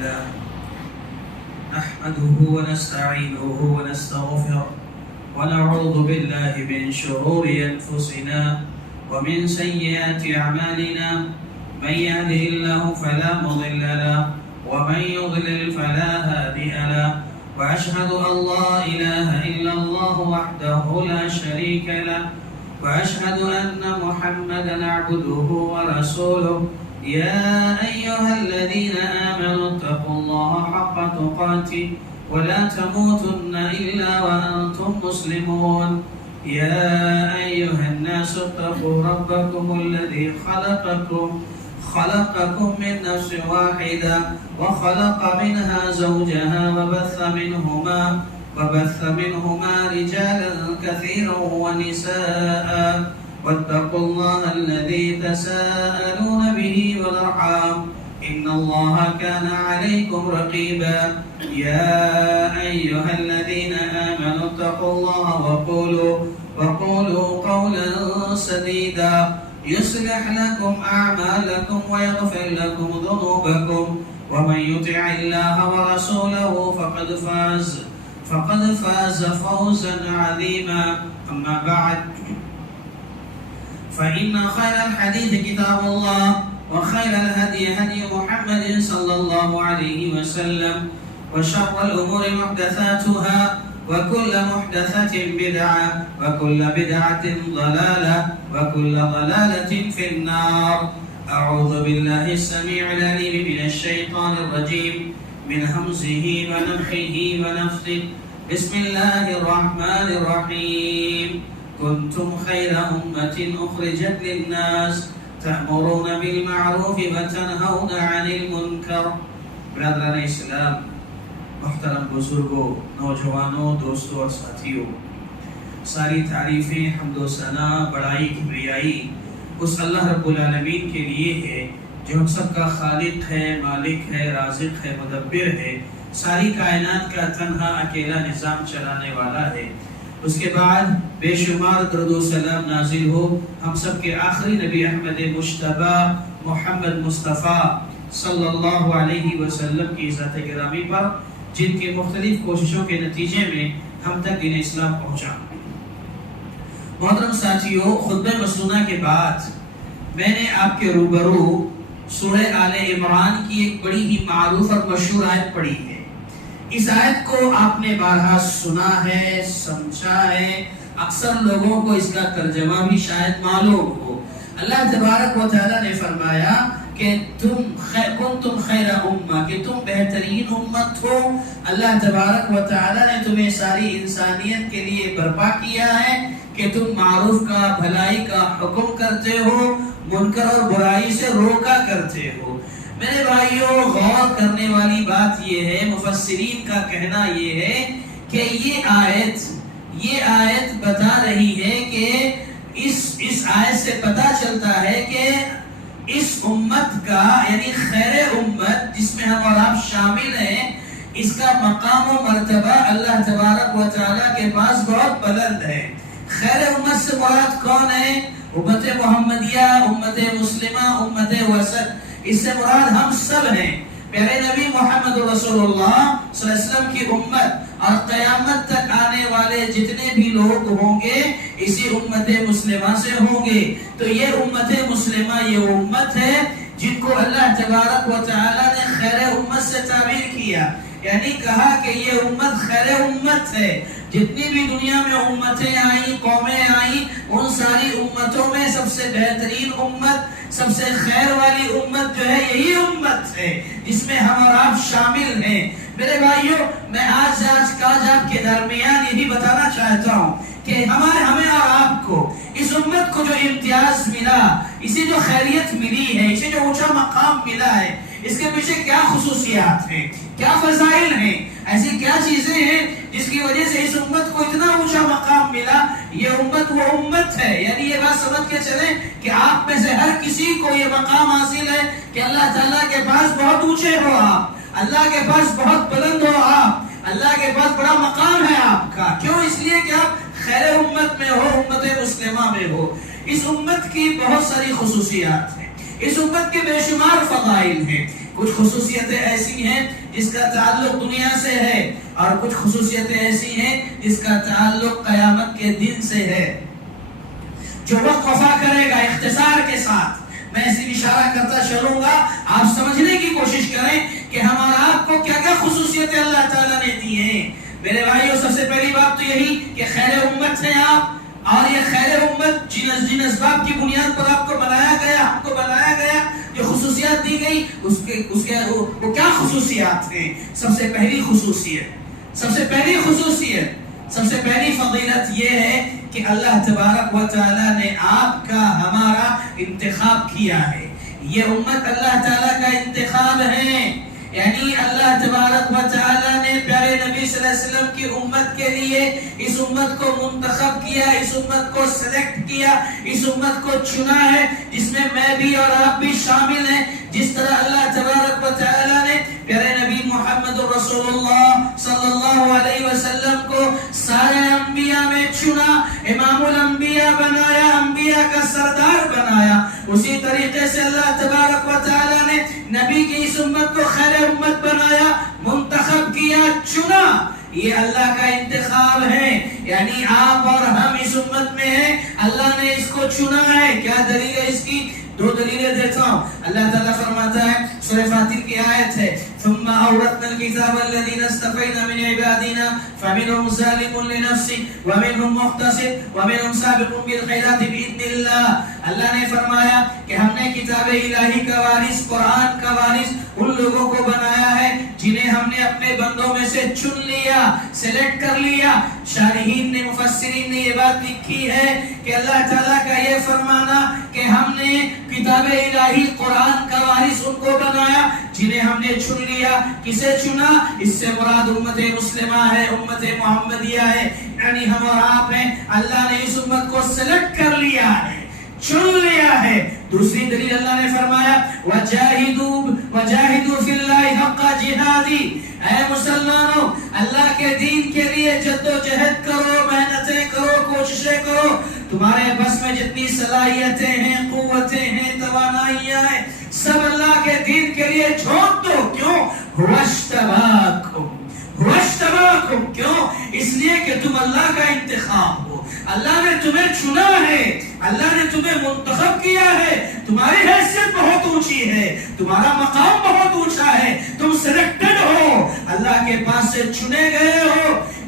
لله نحمده ونستعينه ونستغفره ونعوذ بالله من شرور أنفسنا ومن سيئات أعمالنا من يهده الله فلا مضل له ومن يضلل فلا هادي له وأشهد أن لا إله إلا الله وحده لا شريك له وأشهد أن محمدا عبده ورسوله يا أيها الذين آمنوا اتقوا الله حق تقاته ولا تموتن إلا وأنتم مسلمون يا أيها الناس اتقوا ربكم الذي خلقكم من نفس واحدة وخلق منها زوجها وبث منهما رجالا كثيرا ونساء واتقوا الله الذي تساءلون به والأرحام إن الله كان عليكم رقيبا يا أيها الذين آمنوا اتقوا الله وقولوا قولا سديدا يصلح لكم أعمالكم ويغفر لكم ذنوبكم ومن يطع الله ورسوله فقد فاز فوزا عظيما أما بعد فإن خير الحديث كتاب الله وخير الهدي هدي محمد صلى الله عليه وسلم وشر الأمور محدثاتها وكل محدثة بدعة وكل بدعة ضلالة وكل ضلالة في النار أعوذ بالله السميع العليم من الشيطان الرجيم من همزه ونفخه ونفثه بسم الله الرحمن الرحيم كنتم خير أمة أخرجت للناس تأمرون بالمعروف وتنهون عن المنكر. برادران اسلام، محترم بزرگوں، نوجوانوں، دوستوں اور ساتھیوں، ساری تعریفیں، حمد و ثنا، بڑائی، کبریائی اس اللہ رب العالمین کے لیے ہے جو ہم سب کا خالق ہے، مالک ہے، رازق ہے، مدبر ہے، ساری کائنات کا تنہا اکیلا نظام چلانے والا ہے۔ اس کے بعد بے شمار درود و سلام نازل ہو ہم سب کے آخری نبی احمد مجتبی محمد مصطفیٰ صلی اللہ علیہ وسلم کی ذات گرامی پر، جن کے مختلف کوششوں کے نتیجے میں ہم تک دین اسلام پہنچا۔ محترم ساتھیوں، خطبہ مسنونہ کے بعد میں نے آپ کے روبرو سورہ آل عمران کی ایک بڑی ہی معروف اور مشہور آیت پڑھی ہے۔ اس آیت کو آپ نے بارہا سنا ہے، سمجھا ہے، اکثر لوگوں کو اس کا ترجمہ بھی شاید معلوم ہو۔ اللہ تبارک و تعالی نے فرمایا کہ کنتم خیر امہ، کہ تم بہترین امت ہو۔ اللہ تبارک و تعالی نے تمہیں ساری انسانیت کے لیے برپا کیا ہے کہ تم معروف کا، بھلائی کا حکم کرتے ہو، منکر اور برائی سے روکا کرتے ہو۔ میرے بھائیوں، غور کرنے والی بات یہ ہے، مفسرین کا کہنا یہ ہے کہ یہ آیت بتا رہی ہے کہ اس آیت سے پتہ چلتا ہے کہ اس امت کا، یعنی خیر امت جس میں ہم اور آپ شامل ہیں، اس کا مقام و مرتبہ اللہ تبارک و تعالیٰ کے پاس بہت بلند ہے۔ خیر امت سے مراد کون ہے؟ امت محمدیہ، امت مسلمہ، امت وسط، اس سے مراد ہم سب ہیں۔ پیارے نبی محمد رسول اللہ صلی اللہ علیہ وسلم کی امت اور قیامت تک آنے والے جتنے بھی لوگ ہوں گے اسی امت مسلمہ سے ہوں گے۔ تو یہ امت مسلمہ یہ امت ہے جن کو اللہ تبارک و تعالی نے خیر امت سے تعبیر کیا، یعنی کہا کہ یہ امت خیر امت ہے۔ جتنی بھی دنیا میں امتیں آئیں، قومیں آئیں، ان ساری امتوں میں سب سے بہترین امت، سب سے خیر والی امت جو ہے یہی امت ہے جس میں ہم اور آپ شامل ہیں۔ میرے بھائیوں، میں آج آپ کے درمیان یہی بتانا چاہتا ہوں کہ ہمیں اور آپ کو اس امت کو جو امتیاز ملا، اسے جو خیریت ملی ہے، اسے جو اونچا مقام ملا ہے، اس کے پیچھے کیا خصوصیات ہیں، کیا فضائل ہیں، ایسی کیا چیزیں ہیں جس کی وجہ سے اس امت کو اتنا اونچا مقام ملا۔ یہ امت وہ امت ہے، یعنی یہ بات سمجھ کے چلیں کہ آپ میں سے ہر کسی کو یہ مقام حاصل ہے کہ اللہ تعالیٰ کے پاس بہت اونچے ہو آپ، اللہ کے پاس بہت بلند ہو آپ، اللہ کے پاس بڑا مقام ہے آپ کا۔ کیوں؟ اس لیے کہ آپ خیر امت میں ہو، امت مسلمہ میں ہو۔ اس امت کی بہت ساری خصوصیات ہیں، اس امت کے بے شمار فضائل ہیں۔ کچھ خصوصیتیں ایسی ہیں جس کا تعلق دنیا سے ہے، اور کچھ خصوصیتیں ایسی ہیں جس کا تعلق قیامت کے دن سے ہے۔ جو وقت وفا کرے گا اختصار کے ساتھ میں ایسی اشارہ کرتا چلوں گا، آپ سمجھنے کی کوشش کریں کہ ہمارا آپ کو کیا کیا خصوصیتیں اللہ تعالیٰ نے دی ہیں۔ میرے بھائیوں، سب سے پہلی بات تو یہی کہ خیر امت ہیں آپ، اور یہ خیر امت جن اسباب کی بنیاد پر آپ کو بنایا گیا، ہم کو بنایا گیا، جو خصوصیات دی گئی اس کے وہ کیا خصوصیات ہیں؟ سب سے پہلی فضیلت یہ ہے کہ اللہ تبارک و تعالیٰ نے آپ کا ہمارا انتخاب کیا ہے۔ یہ امت اللہ تعالیٰ کا انتخاب ہے، یعنی اللہ تبارک و تعالیٰ نے پیارے نبی صلی اللہ علیہ وسلم کی امت کے لیے اس امت کو منتخب کیا، اس امت کو سلیکٹ کیا، اس امت کو چنا ہے، جس میں بھی اور آپ بھی شامل ہیں۔ جس طرح اللہ تبارک و تعالیٰ نے پیارے نبی محمد رسول اللہ صلی اللہ علیہ وسلم کو سارے انبیاء میں چنا، امام الانبیاء بنایا، انبیاء کا سردار بنایا، اسی طریقے سے اللہ تبارک و تعالیٰ نے نبی کی اس امت کو خیر امت بنایا، منتخب کیا، چنا۔ یہ اللہ کا انتخاب ہے، یعنی آپ اور ہم اس امت میں ہیں، اللہ نے اس کو چنا ہے۔ کیا دلیل ہے اس کی؟ دو دلیلیں دیتا ہوں۔ اللہ تعالیٰ فرماتا ہے، سورہ فاتر کی آیت ہے، ثم اورثنا الكتاب الذين اصطفينا من عبادنا فمنهم ظالم لنفسه ومنهم مقتصد ومنهم سابق بالخيرات باذن الله۔ اللہ نے فرمایا کہ ہم نے کتاب الہی کا وارث، قرآن کا وارث ان لوگوں کو بنایا ہے جنہیں ہم نے اپنے بندوں میں سے چن لیا، سلیکٹ کر لیا۔ شارحین نے، مفسرین نے یہ بات لکھی ہے کہ اللہ تعالیٰ کا یہ فرمانا کہ ہم نے کتاب الہی قرآن کا وارث ان کو بنایا جنہیں ہم نے چن لیا۔ کسے چنا؟ اس سے مراد امت مسلمہ ہے، امت محمدیہ ہے، یعنی ہم اور آپ ہیں۔ اللہ نے اس امت کو سلیکٹ کر لیا ہے، چن لیا ہے۔ دوسری دلیل اللہ نے فرمایا وَجَاهِدُوا فِي اللَّهِ حَقَّ جِهَادِ، اے مسلمانوں اللہ کے دین کے لیے جد و جہد کرو، محنتیں کرو، کوششیں کرو، تمہارے بس میں جتنی صلاحیتیں ہیں، قوتیں ہیں، توانائیاں ہیں، سب اللہ کے دین کے لیے جھونک دو۔ کیوں؟ وَاشْتَبَاكُمْ، کیوں؟ اس لیے کہ تم اللہ کا انتخاب ہو، اللہ نے تمہیں چنا ہے، اللہ نے تمہیں منتخب کیا ہے، تمہاری حیثیت بہت اونچی ہے، تمہارا مقام بہت اونچا ہے، تم سلیکٹڈ ہو، اللہ کے پاس سے چنے گئے ہو۔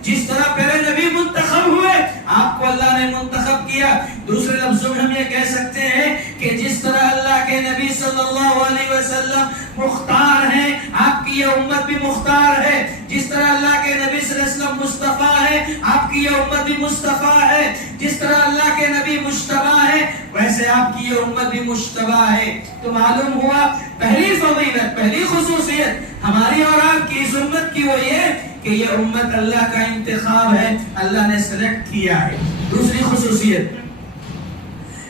جس طرح پہلے نبی منتخب ہوئے، آپ کو اللہ نے منتخب کیا۔ دوسرے لفظوں میں ہم یہ کہہ سکتے ہیں کہ جس طرح اللہ کے نبی صلی اللہ علیہ وسلم مختار ہیں، آپ کی یہ امت بھی مختار ہے۔ جس طرح اللہ کے نبی صلی اللہ علیہ وسلم مصطفیٰ ہے، آپ کی یہ امت بھی مصطفیٰ ہے۔ جس طرح اللہ کے نبی مجتبیٰ ہے، ویسے آپ کی یہ امت بھی مجتبیٰ ہے۔ تو معلوم ہوا پہلی فضیلت، پہلی خصوصیت ہماری اور آپ کی اس امت کی وہ یہ کہ یہ امت اللہ کا انتخاب ہے، اللہ نے سلیکٹ کیا ہے۔ دوسری خصوصیت،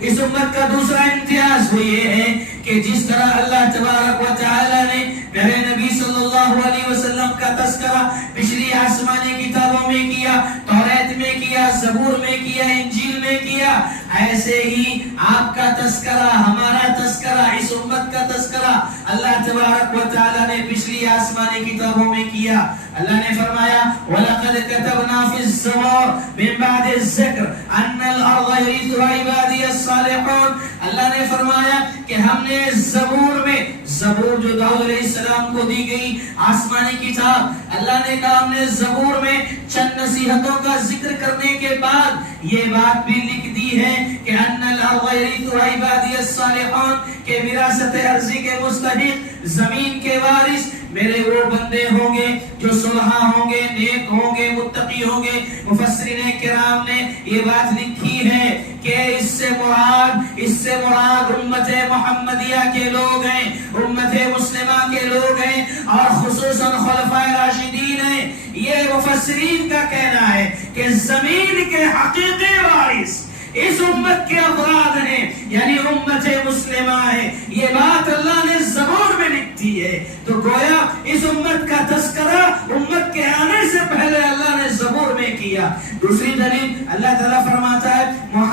اس امت کا دوسرا امتیاز وہ یہ ہے کہ جس طرح اللہ تبارک و تعالی نے پیارے نبی صلی اللہ علیہ وسلم کا تذکرہ پچھلی آسمانی کتابوں میں کیا، توریت میں کیا، زبور میں کیا، انجیل میں کیا، ایسے ہی آپ کا تذکرہ، ہمارا تذکرہ، اس امت کا تذکرہ اللہ تبارک و تعالی نے پچھلی آسمانی کتابوں میں کیا۔ اللہ نے فرمایا وَلَقَدْ كَتَبْنَا فِي الزَّبُورِ مِن بَعْدِ الذِّكْرِ أَنَّ الْأَرْضَ يَرِثُهَا عِبَادِيَ الصَّالِحُونَ۔ اللہ نے فرمایا کہ ہم نے زبور میں، زبور جو داؤد علیہ السلام کو دی گئی آسمانی کتاب، اللہ نے کہا ہم نے زبور میں چند نصیحتوں کا ذکر کرنے کے بعد یہ بات بھی لکھ دی ہے کہ ان الارض یرثها عبادی الصالحون، کہ وراثت ارضی کے مستحق، زمین کے وارث میرے وہ بندے ہوں گے جو صلحاء ہوں گے، نیک ہوں گے، متقی ہوں گے۔ مفسرین کرام نے یہ بات لکھی ہے کہ اس سے مراد امت محمدیہ کے لوگ ہیں، امت مسلمہ کے لوگ ہیں، اور خصوصاً خلفائے راشدین ہیں۔ یہ مفسرین کا کہنا ہے کہ زمین کے حقیقی وارث اس امت کے افراد ہیں، یعنی امت مسلمہ ہے۔ یہ بات اللہ نے زبور میں لکھی ہے، تو گویا اس امت کا تذکرہ امت کے آنے سے پہلے اللہ نے زبور میں کیا۔ دوسری دلیل اللہ تعالیٰ فرماتا ہے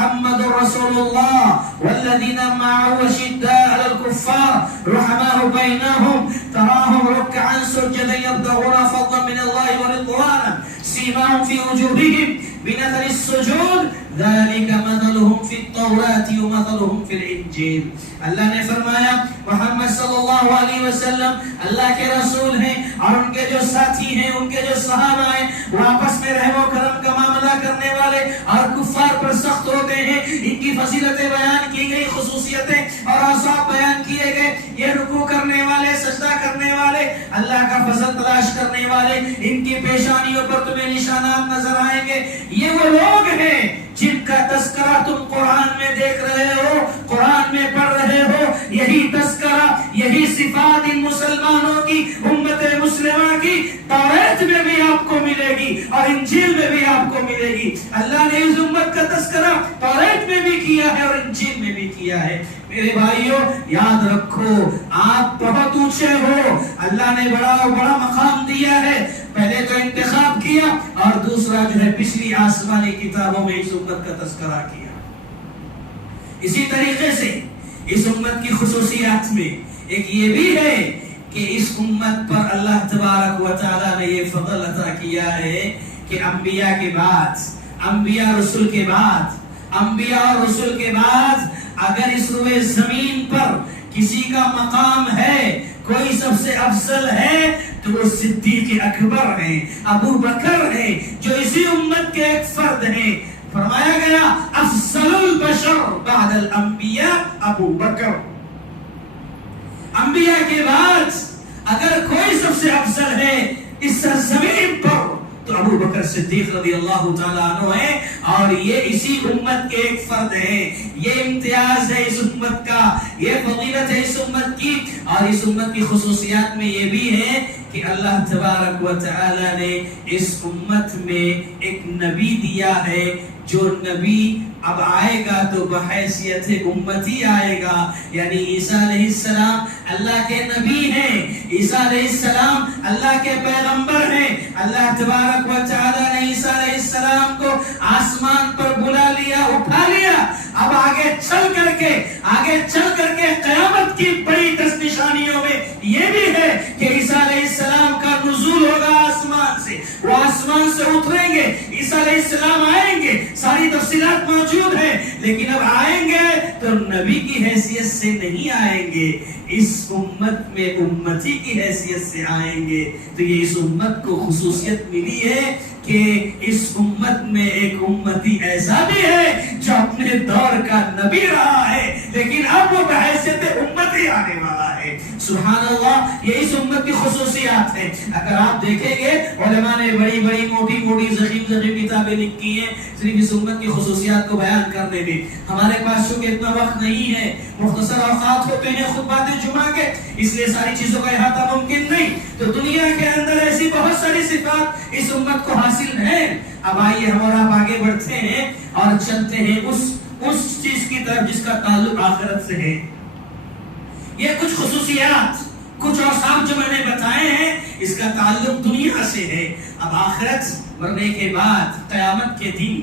محمد رسول اللہ والذین معه اشداء علی الکفار رحماء بینہم تراہم رکعا سجدا یبتغون فضلا من اللہ ورضوانا سیماہم فی وجوہہم بنثر السجود ذلك مثلهم في التوراة ومثلهم في الانجیل. اللہ نے فرمایا محمد صلی اللہ علیہ وسلم اللہ کے رسول ہیں اور ان کے جو ساتھی ہیں ان کے جو صحابہ ہیں وہ آپس میں رحم و کرم کا معاملہ کرنے والے اور کفار پر سخت ہوتے ہیں. ان کی فضیلتیں بیان کی گئی, خصوصیتیں اور اوصاف بیان کیے گئے. یہ رکوع کرنے والے, سجدہ کرنے والے, اللہ کا فضل تلاش کرنے والے, ان کی پیشانیوں پر تمہیں نشانات نظر آئیں گے. یہ وہ لوگ ہیں جن کا تذکرہ تم قرآن میں دیکھ رہے ہو, قرآن میں پڑھ رہے ہو. یہی تذکرہ, یہی صفات ان مسلمانوں کی, امت مسلمہ کی توریت میں بھی آپ کو ملے گی اور انجیل میں بھی آپ کو ملے گی. اللہ نے اس امت کا تذکرہ توریت میں بھی کیا ہے اور انجیل میں بھی کیا ہے. میرے بھائیوں یاد رکھو آپ بہت اونچے ہو, اللہ نے بڑا مقام دیا ہے. پہلے تو انتخاب کیا اور دوسرا جو ہے پچھلی آسمانی کتابوں میں اس امت کا تذکرہ کیا. اسی طریقے سے اس امت کی خصوصیات میں ایک یہ بھی ہے کہ اس امت پر اللہ تبارک و تعالی نے یہ فضل عطا کیا ہے کہ انبیاء کے بعد, انبیاء رسول کے بعد, انبیاء اور رسول کے بعد اگر اس روئے زمین پر کسی کا مقام ہے, کوئی سب سے افضل ہے تو وہ صدیق اکبر ہیں, ابو بکر ہیں, جو اسی امت کے ایک فرد ہیں. فرمایا گیا افضل البشر بعد الانبیاء ابو بکر. انبیاء کے بعد اگر کوئی سب سے افضل ہے اس سرزمین پر تو ابو بکر صدیق رضی اللہ تعالیٰ عنہ ہے, اور یہ اسی امت کے ایک فرد ہیں. یہ امتیاز ہے اس امت کا, یہ فضیلت ہے اس امت کی. اور اس امت کی خصوصیات میں یہ بھی ہے کہ اللہ تبارک و تعالی نے اس امت میں ایک نبی دیا ہے, جو نبی اب آئے گا تو بحیثیت امتی آئے گا. یعنی عیسیٰ علیہ السلام اللہ کے نبی ہیں, عیسیٰ علیہ السلام اللہ کے پیغمبر ہیں. اللہ تبارک و تعالی نے عیسیٰ علیہ السلام کو آسمان پر بلا لیا, اٹھا لیا. اب آگے چل کر کے قیامت کی بڑی 10 نشانیوں میں یہ بھی ہے کہ عیسیٰ علیہ السلام کا نزول ہوگا آسمان سے. وہ آسمان سے اتریں گے, عیسیٰ علیہ السلام آئیں گے. ساری تفصیلات موجود ہیں, لیکن اب آئیں گے تو نبی کی حیثیت سے نہیں آئیں گے, اس امت میں امتی کی حیثیت سے آئیں گے. تو یہ اس امت کو خصوصیت ملی ہے کہ اس امت میں ایک امتی ایسا بھی ہے جو اپنے دور کا نبی رہا ہے, لیکن اب وہ بحیثیت امتی آنے والا ہے. سبحان اللہ, یہ اس امت کی خصوصیات ہیں. اگر آپ دیکھیں گے علماء نے بڑی موٹی ضخیم کتابیں لکھی ہیں صرف اس امت کی خصوصیات کو بیان کرنے میں. ہمارے پاس چونکہ اتنا وقت نہیں ہے, مختصر اوقات ہوتے ہیں خطبات جمعہ کے, اس لیے ساری چیزوں کا احاطہ ممکن نہیں. تو دنیا کے اندر ایسی بہت ساری صفات اس امت کو حاصل ہیں. اب آئیے ہم اور آپ آگے بڑھتے ہیں اور چلتے ہیں اس چیز کی طرف جس کا تعلق آخرت سے ہے. یہ کچھ خصوصیات, کچھ اوصاف جو میں نے بتائے ہیں, اس کا تعلق دنیا سے ہے. اب آخرت, مرنے کے بعد قیامت کے دن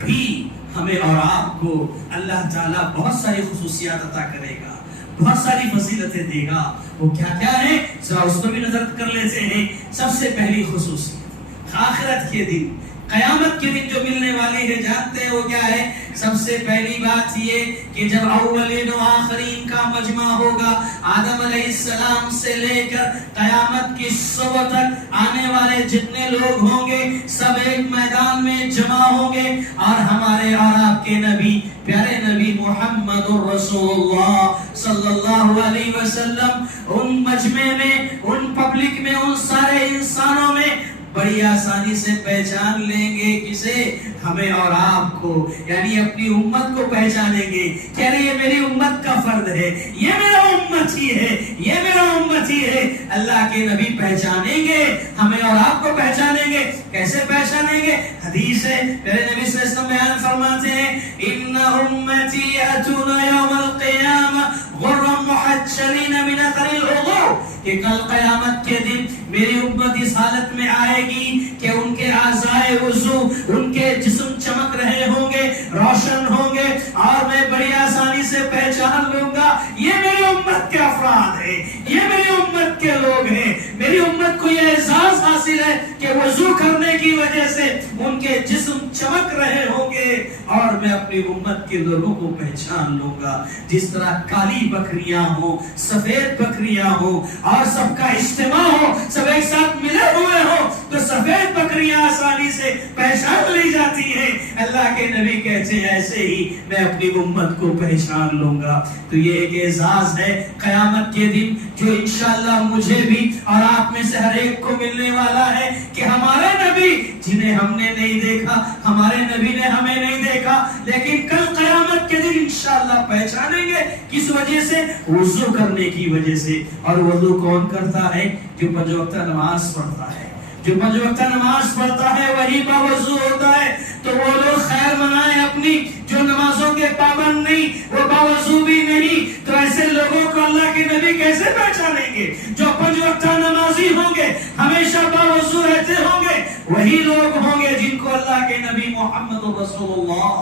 بھی ہمیں اور آپ کو اللہ تعالیٰ بہت ساری خصوصیات عطا کرے گا, بہت ساری فضیلتیں دے گا. وہ کیا ہیں ذرا اس پر بھی نظر کر لیتے ہیں. سب سے پہلی خصوصیت آخرت کے دن, قیامت کے دن جو ملنے والی ہے, جانتے ہیں وہ کیا ہے؟ سب سے پہلی بات یہ کہ جب اولین و آخرین کا مجمع ہوگا, آدم علیہ السلام سے لے کر قیامت کی صبح تک آنے والے جتنے لوگ ہوں گے سب ایک میدان میں جمع ہوں گے, اور ہمارے اور آپ کے نبی, پیارے نبی محمد رسول اللہ صلی اللہ علیہ وسلم ان مجمع میں, ان پبلک میں, ان سارے انسانوں میں بڑی آسانی سے پہچان لیں گے. کسے؟ ہمیں اور آپ کو, یعنی اپنی امت کو پہچانیں گے. کہہ رہے یہ میری امت کا فرد ہے, یہ میرا امتی ہے, یہ میرا امتی ہے. اللہ کے نبی پہچانیں گے, ہمیں اور آپ کو پہچانیں گے. کیسے پہچانیں گے؟ حدیث ہے, میرے نبی صلی اللہ علیہ وسلم بیان فرماتے ہیں ان امتی یاتون یوم القیامہ غرا محجلین من اثر الوضوء, کہ کل قیامت کے دن میری امت اس حالت میں آئے گی کہ ان کے اعضائے وضو, ان کے جسم چمک رہے ہوں گے, روشن ہوں گے, کہ وضو کرنے کی وجہ سے ان کے جسم چمک رہے ہوں گے اور میں اپنی امت کے لوگوں کو پہچان لوں گا. جس طرح کالی بکریاں ہوں، سفید بکریاں ہوں اور سب کا اجتماع ہو، سب ایک ساتھ ملے ہوئے ہو تو سفید بکریاں آسانی سے پہچان لی جاتی ہیں. اللہ کے نبی کہتے ہیں ایسے ہی میں اپنی امت کو پہچان لوں گا. تو یہ ایک اعزاز ہے قیامت کے دن جو انشاءاللہ مجھے بھی اور آپ میں سے ہر ایک کو ملنے والا ہے کہ ہمارے نبی جنہیں ہم نے نہیں دیکھا، ہمارے نبی نے ہمیں نہیں دیکھا، لیکن کل قیامت کے دن انشاءاللہ پہچانیں گے. کس وجہ سے؟ وضو کرنے کی وجہ سے. اور وضو کون کرتا ہے؟ جو 5 وقتہ نماز پڑھتا ہے. جو 5 وقتہ نماز پڑھتا ہے وہی باوضو ہوتا ہے. تو وہ لوگ خیر منائیں اپنی جو نمازوں کے پابند نہیں، وہ باوضو بھی نہیں. تو ایسے لوگوں کو اللہ کے نبی کیسے پہچانیں گے؟ جو 5 وقتہ نمازی ہوں گے، ہمیشہ باوضو رہتے ہوں گے، وہی لوگ ہوں گے جن کو اللہ کے نبی محمد رسول اللہ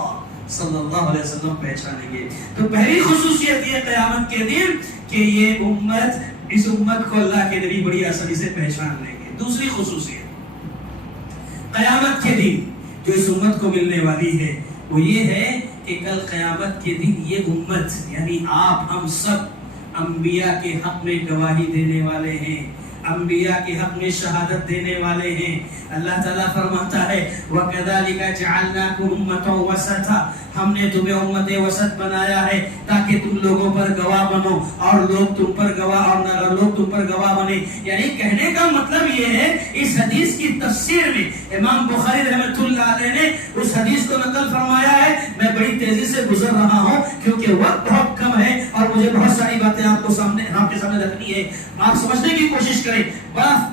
صلی اللہ علیہ وسلم پہچانیں گے. تو پہلی خصوصیت یہ قیامت کے دن کہ یہ امت، اس امت کو اللہ کے نبی بڑی آسانی سے پہچان لیں گے. دوسری خصوصیت قیامت کے دن جو اس امت کو ملنے والی ہے وہ یہ ہے کہ کل قیامت کے دن یہ امت یعنی آپ ہم سب انبیاء کے حق میں گواہی دینے والے ہیں، انبیاء کے حق میں شہادت دینے والے ہیں. اللہ تعالیٰ فرماتا ہے وَكَذَلِكَ جَعَلْنَاكُمْ أُمَّةً وَسَطًا، ہم نے تمہیں امت وسط بنایا ہے تاکہ تم لوگوں پر گواہ بنو اور لوگ تم پر گواہ اور لوگ تم پر گواہ بنے. یعنی کہنے کا مطلب یہ ہے اس حدیث کی تفسیر میں امام بخاری رحمۃ اللہ علیہ نے اس حدیث کو نقل فرمایا ہے. میں بڑی تیزی سے گزر رہا ہوں کیونکہ وقت بہت کم ہے اور مجھے بہت ساری باتیں آپ کے سامنے رکھنی ہے. آپ سمجھنے کی کوشش کریں.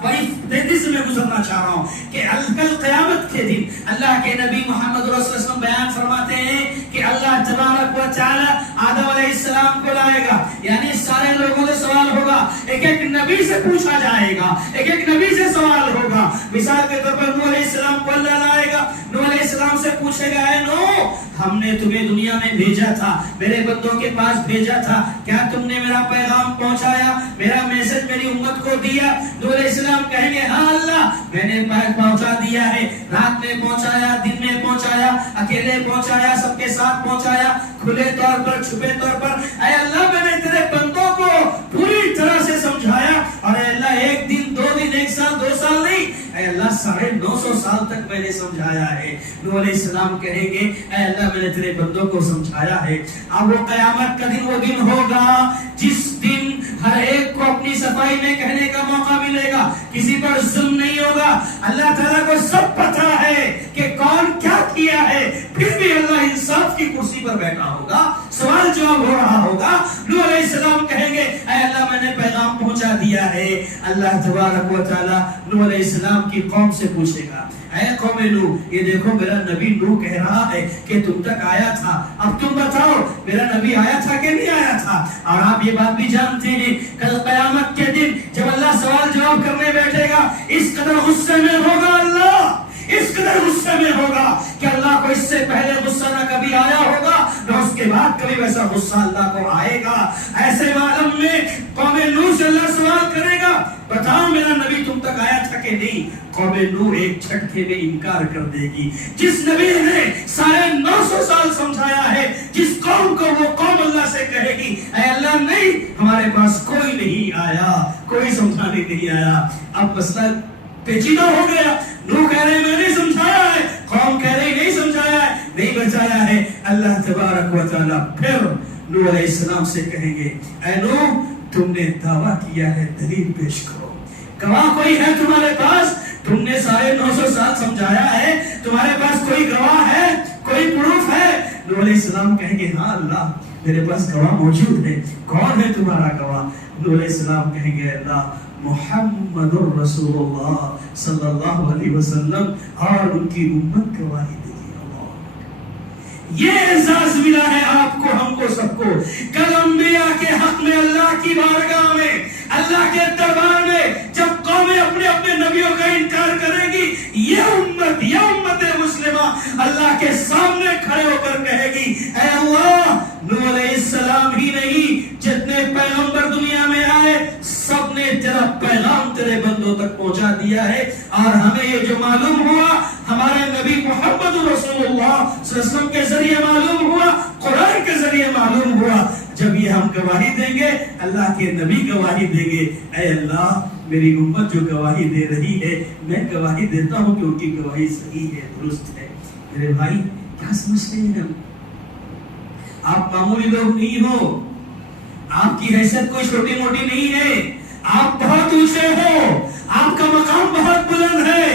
بڑی تیزی سے میں گزرنا چاہ رہا ہوں کہ کل قیامت کے دن اللہ کے نبی محمد رسول اللہ صلی اللہ علیہ وسلم بیان فرماتے ہیں کہ اللہ تبارک و تعالی آدم علیہ السلام کو لائے گا. یعنی سارے لوگوں سے سوال ہوگا، ایک ایک نبی سے پوچھا جائے گا، ایک ایک نبی سے سوال ہوگا. مثال کے طور پر نوح علیہ السلام کو اللہ لائے گا. نوح علیہ السلام سے پوچھے گا اے نوح، ہم نے تمہیں دنیا میں بھیجا تھا، میرے بندوں کے پاس بھیجا تھا، کیا تم نے میرا پیغام پہنچایا، میرا میسج میری امت کو دیا؟ نوح علیہ السلام کہیں گے ہاں اللہ میں نے پہنچا دیا ہے، رات میں پہنچایا، دن میں پہنچایا، اکیلے پہنچایا، سب کے ساتھ پہنچایا، کھلے طور پر، چھپے طور پر. اے اللہ میں نے تیرے بندوں کو پوری طرح سے سمجھایا. اور اے اللہ 1 دن 2 دن 1 سال 2 سال نہیں، اے اللہ 950 سال تک میں نے سمجھایا ہے. نوح علیہ السلام کہیں گے اے اللہ میں نے تیرے بندوں کو سمجھایا ہے. اب وہ قیامت کا دن وہ دن ہوگا جس دن ہر ایک کو اپنی صفائی میں کہنے کا موقع ملے گا، کسی پر ظلم نہیں ہوگا. اللہ تعالیٰ کو سب پتا ہے کہ کون کیا کیا ہے، پھر بھی اللہ انصاف کی کرسی پر بیٹھا ہوگا، سوال جواب ہو رہا ہوگا. نوح علیہ السلام کہیں گے اے اللہ میں نے پیغام پہنچا دیا ہے. اللہ تبارک و تعالیٰ نوح علیہ السلام کی قوم سے پوچھے گا اے قوم نوح، یہ دیکھو میرا نبی نوح کہہ رہا ہے کہ تم تک آیا تھا، اب تم بتاؤ میرا نبی آیا تھا کہ نہیں آیا تھا؟ اور آپ یہ بات بھی جانتے ہیں کل قیامت کے دن جب اللہ سوال جواب کرنے بیٹھے گا اس قدر غصے میں ہوگا، اللہ اس قدر غصے میں ہوگا کہ اللہ کو اس سے پہلے غصہ نہ کبھی آیا ہوگا نہ اس کے بعد کبھی ویسا غصہ اللہ کو آئے گا. ایسے عالم میں قوم نوح سے اللہ سوال کرے گا بتاؤ میرا نبی تم تک آیا تھا کہ نہیں؟ قوم نوح ایک جھٹکے میں انکار کر دے گی. جس نبی نے 950 سال سمجھایا ہے، جس قوم کو وہ قوم اللہ سے کہے گی اے اللہ نہیں ہمارے پاس کوئی نہیں آیا، کوئی سمجھانے نہیں آیا. اب مسئلہ پیچیدہ ہو گیا. نوح کہہ رہے میں نے سمجھایا ہے، قوم کہہ رہی نہیں سمجھایا ہے، نہیں بچایا ہے. اللہ تبارک و تعالی پھر نوح علیہ السلام سے کہیں گے اے نوح تم نے دعویٰ کیا ہے، دلیل پیش کرو. گواہ کوئی ہے تمہارے پاس؟ تم نے 950 سال سمجھایا ہے، تمہارے پاس کوئی گواہ ہے، کوئی پروف ہے؟ نوح علیہ السلام کہیں گے ہاں اللہ میرے پاس گواہ موجود ہے. کون ہے تمہارا گواہ؟ نوح علیہ السلام کہیں گے اللہ محمد الرسول اللہ صلی اللہ علیہ وسلم اور ان کی امت گواہی دیتی. یہ اعزاز ملا ہے آپ کو، ہم کو، سب کو. کل انبیاء کے حق میں اللہ کی بارگاہ میں، اللہ کے دربار میں جب قومیں اپنے اپنے نبیوں کا انکار کرے گی، یہ امت مسلمہ اللہ کے سامنے کھڑے ہو کر کہے گی اے اللہ نوح علیہ السلام ہی نہیں جتنے پیغمبر دنیا میں آئے سب نے تیرا پیغام تیرے بندوں تک پہنچا دیا ہے. اور ہمیں یہ جو معلوم ہوا ہمارے نبی محمد رسول اللہ صلی اللہ علیہ وسلم کے ذریعے معلوم ہوا, قرآن کے ذریعے معلوم ہوا. جب یہ ہم گواہی دیں گے, اللہ کے نبی گواہی دیں گے, اے اللہ میری امت جو گواہی دے رہی ہے میں گواہی دیتا ہوں کہ ان کی گواہی صحیح ہے, درست ہے. میرے بھائی کیا سمجھتے ہیں ہم؟ آپ معمولی لوگ نہیں ہو, آپ کی حیثیت کوئی چھوٹی موٹی نہیں ہے, آپ بہت اونچے ہو, آپ کا مقام بہت بلند ہے.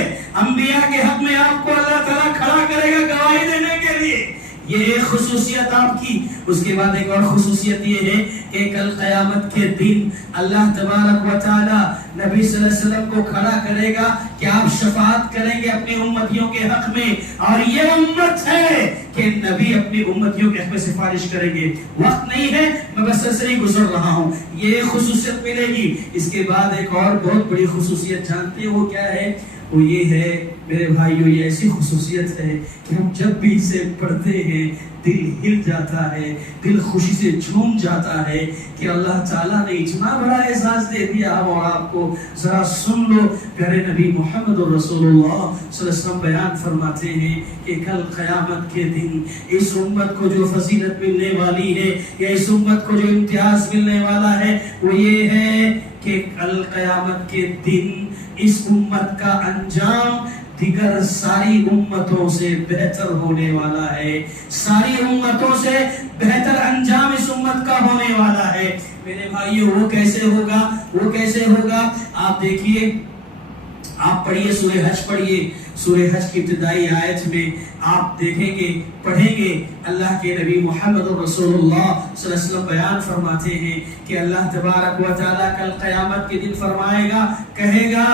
انبیاء کے حق میں آپ کو اللہ تعالیٰ کھڑا کرے گا گواہی دینے کے لیے, یہ ایک خصوصیت آپ کی. اس کے بعد ایک اور خصوصیت یہ ہے کہ کل قیامت کے دن اللہ تبارک و تعالی نبی صلی اللہ علیہ وسلم کو کھڑا کرے گا کہ آپ شفاعت کریں گے اپنی امتیوں کے حق میں, اور یہ امت ہے کہ نبی اپنی امتیوں کے حق میں سفارش کریں گے. وقت نہیں ہے, میں بس سے ہی گزر رہا ہوں. یہ خصوصیت ملے گی. اس کے بعد ایک اور بہت بڑی خصوصیت جانتے ہیں وہ کیا ہے؟ وہ یہ ہے میرے بھائیو, یہ ایسی خصوصیت ہے کہ ہم جب بھی اسے پڑھتے ہیں دل ہل جاتا ہے, دل خوشی سے جھوم جاتا ہے کہ اللہ تعالیٰ نے اتنا بڑا اعزاز دے دیا ہم اور آپ کو. ذرا سن لو, پیارے نبی محمد رسول اللہ صلی اللہ علیہ وسلم بیان فرماتے ہیں کہ کل قیامت کے دن اس امت کو جو فضیلت ملنے والی ہے یا اس امت کو جو امتیاز ملنے والا ہے وہ یہ ہے کہ کل قیامت کے دن اس امت کا انجام دیگر ساری امتوں سے بہتر ہونے والا ہے. ساری امتوں سے بہتر انجام اس امت کا ہونے والا ہے. میرے بھائیو وہ کیسے ہوگا؟ وہ کیسے ہوگا؟ آپ دیکھیے, آپ پڑھیے سورہ حج, پڑھیے سورہ حج کی ابتدائی آیت میں آپ دیکھیں گے, پڑھیں گے, اللہ کے نبی محمد رسول اللہ صلی اللہ علیہ وسلم بیان فرماتے ہیں کہ اللہ تبارک و تعالیٰ کل قیامت کے دن فرمائے گا, کہے گا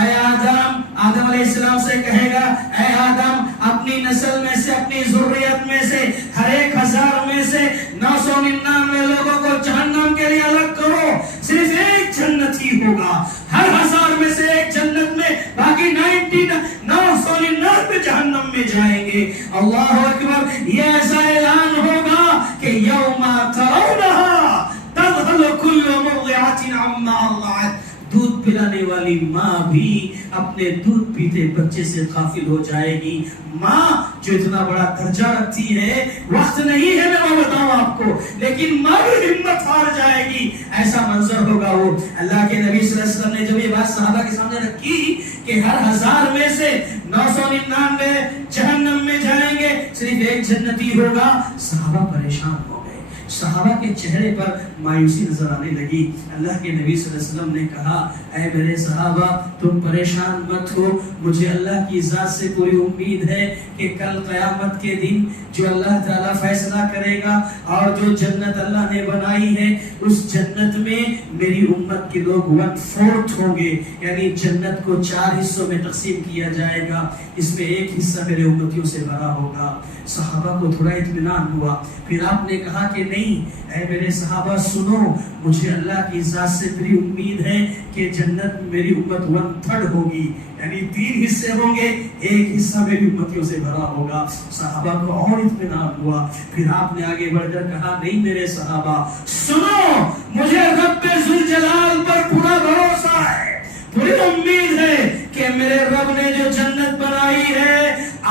اے آدم, آدم علیہ السلام سے کہے گا اے آدم اپنی نسل میں سے, اپنی ذریت میں سے ہر 1000 میں سے 999 لوگوں کو جہنم کے لیے الگ کرو, صرف ایک جنتی ہوگا. ہر 1000 میں سے ایک جنت میں, باقی 999 جہنم میں جائیں گے. اللہ اکبر. یہ ایسا اعلان ہوگا کہ یوم ترونہا تذہل کل مرضعۃ عما ارضعت, دودھ پلانے والی ماں بھی اپنے دودھ پیتے بچے سے غافل ہو جائے گی. ماں جو اتنا بڑا درجہ رکھتی ہے, وقت نہیں ہے میں بتاؤں آپ کو, لیکن ماں بھی ہمت ہار جائے گی. ایسا منظر ہوگا وہ. اللہ کے نبی صلی اللہ علیہ وسلم نے جب یہ بات صحابہ کے سامنے رکھی کہ ہر 1000 میں سے 999 جہنم میں جائیں گے, صرف ایک جنتی ہوگا, صحابہ پریشان ہو گئے. صحابہ کے چہرے پر مایوسی نظر آنے لگی. اللہ کے نبی صلی اللہ علیہ وسلم نے کہا اے میرے صحابہ تم پریشان مت ہو, مجھے اللہ کی ذات سے پوری امید ہے کہ کل قیامت کے دن جو اللہ تعالیٰ فیصلہ کرے گا اور جو جنت اللہ نے بنائی ہے اس جنت میں میری امت کے لوگ 1/4 ہوں گے, یعنی جنت کو 4 حصوں میں تقسیم کیا جائے گا, اس میں ایک حصہ میرے امتیوں سے بھرا ہوگا. صحابہ کو تھوڑا اطمینان ہوا. پھر آپ نے کہا کہ نہیں اے میرے صحابہ سنو, مجھے اللہ کی ذات سے پوری امید ہے کہ جنت میری امت 1/3 ہوگی, یعنی 3 حصے ہوں گے, ایک حصہ میری امتیوں سے بھرا ہوگا. صحابہ کو اور اطمینان ہوا. پھر آپ نے آگے بڑھ کر کہا نہیں میرے صحابہ سنو, مجھے رب ذوالجلال پر پورا بھروسہ ہے, پوری امید ہے کہ میرے رب نے جو جنت بنائی ہے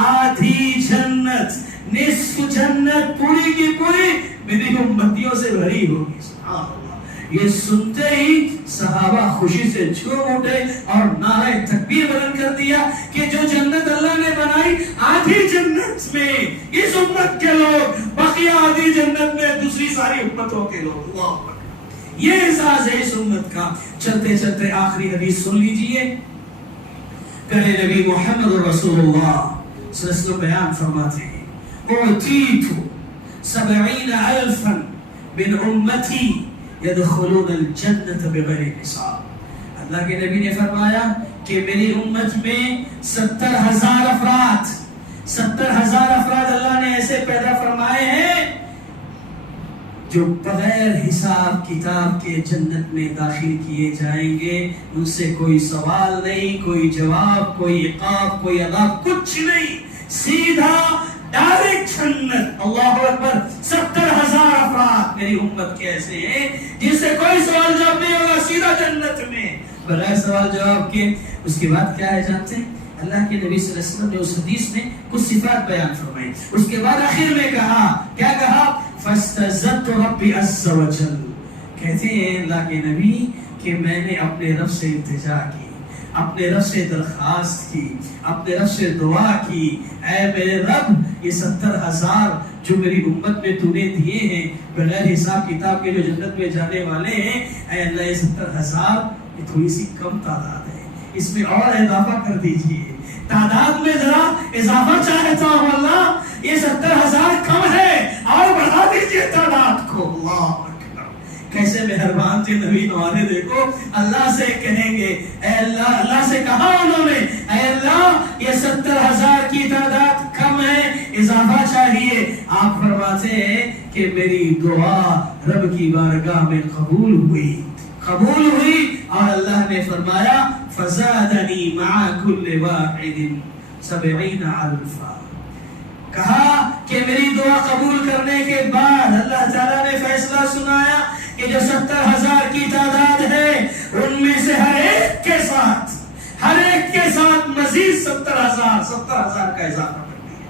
آدھی جنت, نصف جنت پوری کی پوری میری امتیوں سے بھری ہوگی. سبحان اللہ. یہ سنتے ہی صحابہ خوشی سے جھوم اٹھے اور نعرہ تکبیر بلند کر دیا کہ جو جنت اللہ نے بنائی آدھی جنت میں اس امت کے لوگ, بقیہ آدھی جنت میں دوسری ساری امتوں کے لوگ. اللہ اکبر. یہ احساس ہے اس امت کا. چلتے چلتے آخری حدیث سن لیجئے. پیارے نبی محمد رسول اللہ صلی اللہ علیہ وسلم بیان فرماتے ہیں اعطیت 70,000 من امتی يدخلون الجنة بغیر حساب. اللہ کے نبی نے فرمایا کہ میری امت میں 70,000 افراد اللہ نے ایسے پیدا فرمائے ہیں جو بغیر حساب کتاب کے جنت میں داخل کیے جائیں گے. ان سے کوئی سوال نہیں, کوئی جواب, کوئی عقاب, کوئی عذاب, کچھ نہیں, سیدھا ڈائریکٹ جنت. اللہ اکبر. 70,000 افراد میری امت کے ایسے ہیں جن سے کوئی سوال جواب نہیں ہوگا, سیدھا جنت میں. بغیر سوال جواب کے۔ اس کے بعد کیا ہے جانتے ہیں؟ اللہ کے نبی صلی اللہ علیہ وسلم نے اس حدیث میں کچھ صفات بیان فرمائی۔ اس کے بعد آخر میں کہا، کیا کہا؟ فاستعذت ربی عز وجل، کہتے ہیں اللہ کے نبی کہ میں نے اپنے رب سے التجا کی، اپنے رب سے درخواست کی، اپنے رب سے دعا کی، اے میرے رب یہ 70,000 جو میری امت میں تو نے دیے ہیں بغیر حساب کتاب کے جو جنت میں جانے والے ہیں، اے اللہ یہ 70,000 یہ تھوڑی سی کم تعداد ہے، اس میں اور اضافہ کر دیجئے، تعداد میں ذرا اضافہ چاہتا ہوں اللہ، یہ 70,000 کم ہے اور بڑھا دیجئے تعداد کو۔ اللہ اکبر، کیسے مہربان تھے نبی ہمارے، دیکھو اللہ سے کہیں گے اے اللہ، اللہ سے کہا انہوں نے اے اللہ یہ 70,000 کی تعداد کم ہے، اضافہ چاہیے۔ آپ فرماتے ہیں کہ میری دعا رب کی بارگاہ میں قبول ہوئی اور اللہ نے فرمایا فزادنی مع کل واحد 70,000، کہا کہ میری دعا قبول کرنے کے بعد اللہ تعالیٰ نے فیصلہ سنایا کہ جو 70,000 کی تعداد ہے ان میں سے ہر ایک کے ساتھ مزید 70,000 کا اضافہ کر دیا۔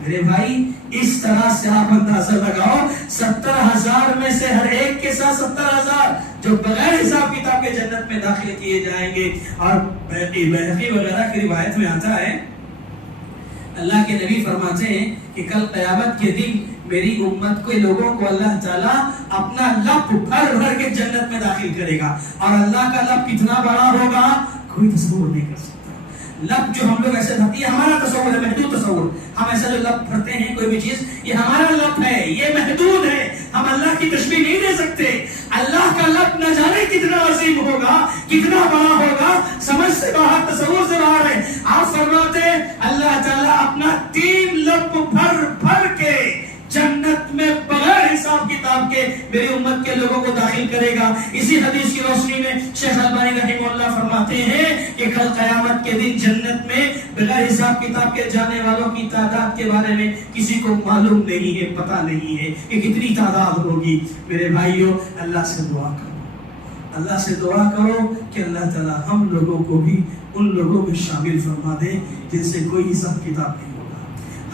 میرے بھائی اس طرح سے آپ اندازہ لگاؤ، 70,000 میں سے ہر ایک کے ساتھ 70,000 جو بغیر حساب کتاب کے جنت میں داخل کیے جائیں گے۔ اور بحقی وغیرہ کی روایت میں آتا ہے اللہ کے نبی فرماتے ہیں کہ کل قیامت کے دن میری امت کے لوگوں کو اللہ تعالیٰ اپنا لب بھر کے جنت میں داخل کرے گا، اور اللہ کا لب کتنا بڑا ہوگا کوئی تصور نہیں کر سکتا۔ لب جو ہم لوگ ایسے بھرتی ہے، ہمارا تصور ہے محدود تصور، ہم ایسا جو لب بھرتے ہیں کوئی بھی چیز، یہ ہمارا لب ہے، یہ محدود ہے، ہم اللہ کی تشبیہ نہیں دے سکتے۔ اللہ کا لب نہ جانے کتنا عظیم ہوگا، کتنا بڑا ہوگا، سمجھ سے باہر، تصور سے باہر ہے۔ آپ فرماتے ہیں اللہ تعالیٰ اپنا 3 لب بھر کے جنت میں بغیر حساب کتاب کے میری امت کے لوگوں کو داخل کرے گا۔ اسی حدیث کی روشنی میں شیخ البانی رحمہ اللہ فرماتے ہیں کہ کل قیامت کے دن جنت میں بغیر حساب کتاب کے جانے والوں کی تعداد کے بارے میں کسی کو معلوم نہیں ہے، پتہ نہیں ہے کہ کتنی تعداد ہوگی۔ میرے بھائیوں، اللہ سے دعا کرو، اللہ سے دعا کرو کہ اللہ تعالی ہم لوگوں کو بھی ان لوگوں میں شامل فرما دے جن سے کوئی حساب کتاب نہیں ہوگا۔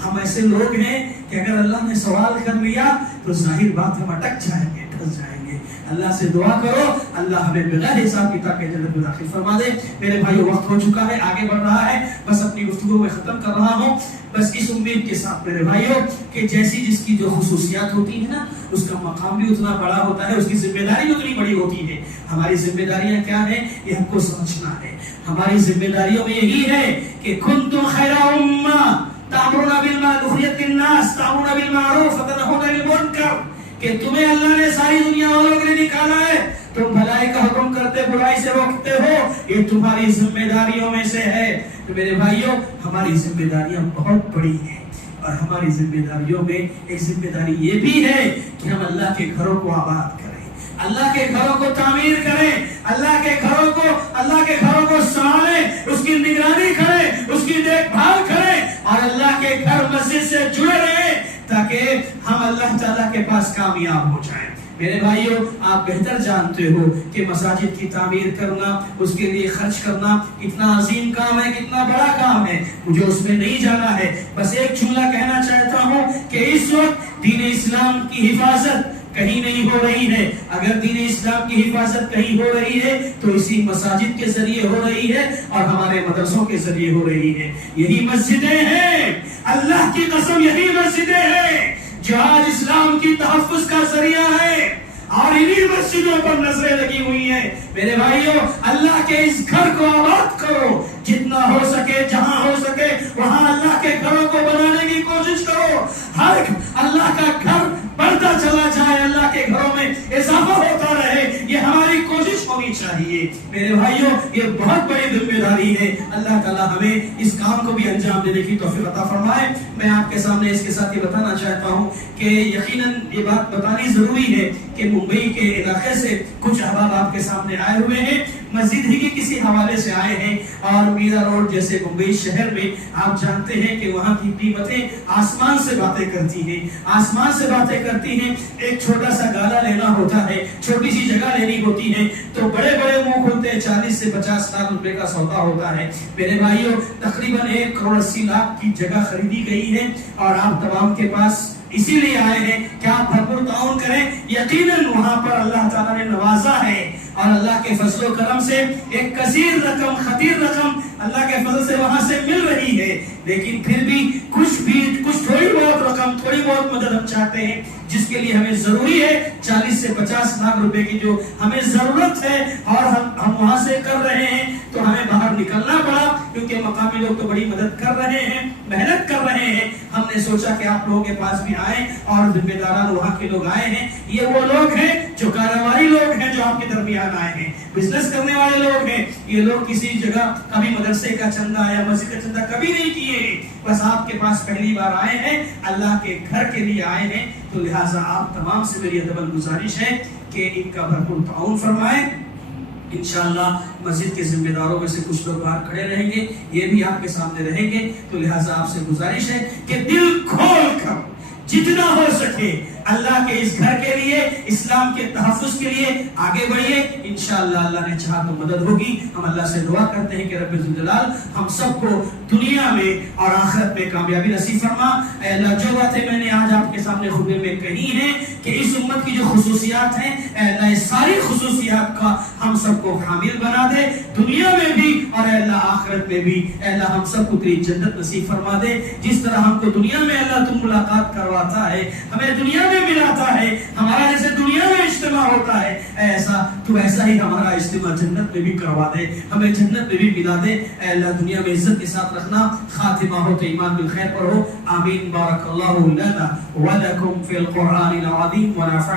ہم ایسے لوگ ہیں کہ اگر اللہ نے سوال کر لیا تو ظاہر بات ہم اٹک جائیں گے، پھنس جائیں گے۔ اللہ سے دعا کرو اللہ ہمیں بغیر حساب کتاب کے جنت میں داخل فرما دے۔ میرے بھائیو وقت ہو چکا ہے، آگے بڑھ رہا ہے، بس اپنی گفتگو میں ختم کر رہا ہوں، بس اس امید کے ساتھ میرے بھائیو کہ جیسی جس کی جو خصوصیات ہوتی ہیں نا، اس کا مقام بھی اتنا بڑا ہوتا ہے، اس کی ذمہ داری اتنی بڑی ہوتی ہے۔ ہماری ذمہ داریاں کیا ہیں یہ ہم کو سمجھنا ہے۔ ہماری ذمہ داریوں میں یہی ہے کہ کنتم خیر امہ تأمرون بالمعروف الناس تأمرون بالمعروف وتنهون عن المنکر، کہ تمہیں اللہ نے ساری دنیا والوں کے لیے نکالا ہے، تم بھلائی کا حکم کرتے برائی سے روکتے ہو، یہ تمہاری ذمہ داریوں میں سے ہے۔ تو میرے بھائیوں ہماری ذمہ داریاں بہت بڑی ہیں، اور ہماری ذمہ داریوں میں ایک ذمہ داری یہ بھی ہے کہ ہم اللہ کے گھروں کو آباد کریں، اللہ کے گھروں کو تعمیر کریں، اللہ کے گھروں کو سنبھالیں، اس کی نگرانی کریں، اس کی دیکھ بھال کریں، اور اللہ کے گھر مسجد سے جڑے رہیں تاکہ ہم اللہ تعالیٰ کے پاس کامیاب ہو جائیں۔ میرے بھائیوں آپ بہتر جانتے ہو کہ مساجد کی تعمیر کرنا، اس کے لیے خرچ کرنا کتنا عظیم کام ہے، کتنا بڑا کام ہے، مجھے اس میں نہیں جانا ہے۔ بس ایک جملہ کہنا چاہتا ہوں کہ اس وقت دین اسلام کی حفاظت کہیں نہیں ہو رہی ہے۔ اگر دین اسلام کی حفاظت کہیں ہو رہی ہے تو اسی مساجد کے ذریعے ہو رہی ہے اور ہمارے مدرسوں کے ذریعے ہو رہی ہے۔ یہی مسجدیں ہیں، اللہ کی قسم یہی مسجدیں ہیں جو آج اسلام کی تحفظ کا ذریعہ ہے، اور انہی مسجدوں پر نظریں لگی ہوئی ہیں۔ میرے بھائیوں اللہ کے اس گھر کو آباد کرو، جتنا ہو سکے، جہاں ہو سکے وہاں اللہ کے گھروں کو بنانے کی کوشش کرو۔ ہر اللہ کا گھر بڑھتا چلا جائے، اللہ کے گھروں میں اضافہ ہوتا رہے، یہ ہماری کوشش ہونی چاہیے۔ میرے بھائیوں یہ بہت بڑی ذمہ داری ہے، اللہ تعالیٰ ہمیں اس کام کو بھی انجام دینے کی توفیق عطا فرمائے۔ میں آپ کے سامنے اس کے ساتھ یہ بتانا چاہتا ہوں کہ یقیناً یہ بات بتانی ضروری ہے کہ ممبئی کے علاقے سے کچھ احباب آپ کے سامنے آئے ہوئے ہیں، مسجد ہی کے کسی حوالے سے آئے ہیں، اور میرا روڈ جیسے ممبئی شہر میں آپ جانتے ہیں کہ وہاں کی قیمتیں آسمان سے باتیں کرتی ہیں، آسمان سے باتیں کرتی ہیں. ایک چھوٹا سا گالا لینا ہوتا ہے, چھوٹی سی جگہ لینی ہوتی ہے تو بڑے بڑے منہ کھلتے ہیں, 40 سے 50 لاکھ روپے کا سودا ہوتا ہے. میرے بھائیوں, تقریباً 1 کروڑ 80 لاکھ کی جگہ خریدی گئی ہے اور آپ تمام کے پاس اسی لیے آئے ہیں کہ آپ بھرپور تعاون کریں. یقیناً وہاں پر اللہ تعالیٰ نے نوازا ہے اور اللہ کے فضل و کرم سے ایک کثیر رقم, خطیر رقم اللہ کے فضل سے وہاں سے مل رہی ہے. لیکن پھر بھی کچھ تھوڑی بہت رقم, تھوڑی بہت مدد ہم چاہتے ہیں, جس کے لیے ہمیں ضروری ہے 40 سے 50 لاکھ روپے کی جو ہمیں ضرورت ہے اور ہم وہاں سے کر رہے ہیں. تو ہمیں باہر نکلنا پڑا کیونکہ مقامی لوگ تو بڑی مدد کر رہے ہیں, محنت کر رہے ہیں. ہم نے سوچا کہ آپ لوگوں کے پاس بھی آئیں اور ذمہ داران وہاں کے لوگ آئے ہیں. یہ وہ لوگ ہیں جو کاروباری لوگ ہیں جو آپ کے درمیان آئے ہیں, بزنس کرنے والے لوگ ہیں. یہ لوگ کسی جگہ کبھی مدرسے کا چندہ یا مسجد کا چندہ کبھی نہیں کیے ہیں, بس آپ کے پاس پہلی بار آئے ہیں, اللہ کے گھر کے لیے آئے ہیں. تو لہٰذا آپ تمام سے میری ادباً گزارش ہے کہ ان کا بھرپور تعاون فرمائیں. انشاءاللہ مسجد کے ذمہ داروں میں سے کچھ لوگ باہر کھڑے رہیں گے, یہ بھی آپ کے سامنے رہیں گے. تو لہٰذا آپ سے گزارش ہے کہ دل کھول کر جتنا ہو سکے اللہ کے اس گھر کے لیے, اسلام کے تحفظ کے لیے آگے بڑھیے. انشاءاللہ اللہ نے چاہا تو مدد ہوگی. ہم اللہ سے دعا کرتے ہیں کہ رب ذوالجلال ہم سب کو دنیا میں اور آخرت میں کامیابی نصیب فرما. اے اللہ, جو باتیں میں نے آج آپ کے سامنے خطبے میں کہی ہیں کہ اس امت کی جو خصوصیات ہیں, اے اللہ اس ساری خصوصیات کا ہم سب کو حامل بنا دے, دنیا میں بھی اور اے اللہ آخرت میں بھی. اے اللہ ہم سب کو تیری جنت نصیب فرما دے. جس طرح ہم کو دنیا میں اللہ تم ملاقات کرواتا ہے, ہمیں دنیا میں ملاتا ہے, ہمارا جیسے دنیا میں اجتماع ہوتا ہے, ایسا ہی ہمارا اجتماع جنت میں بھی کروا دے, ہمیں جنت میں بھی ملا دے. اے اللہ دنیا میں عزت کے ساتھ رکھنا, خاتمہ ہو تو ایمان بالخیر پر ہو. آمین. بارک اللہ لنا ولکم فی القرآن العظیم ونفع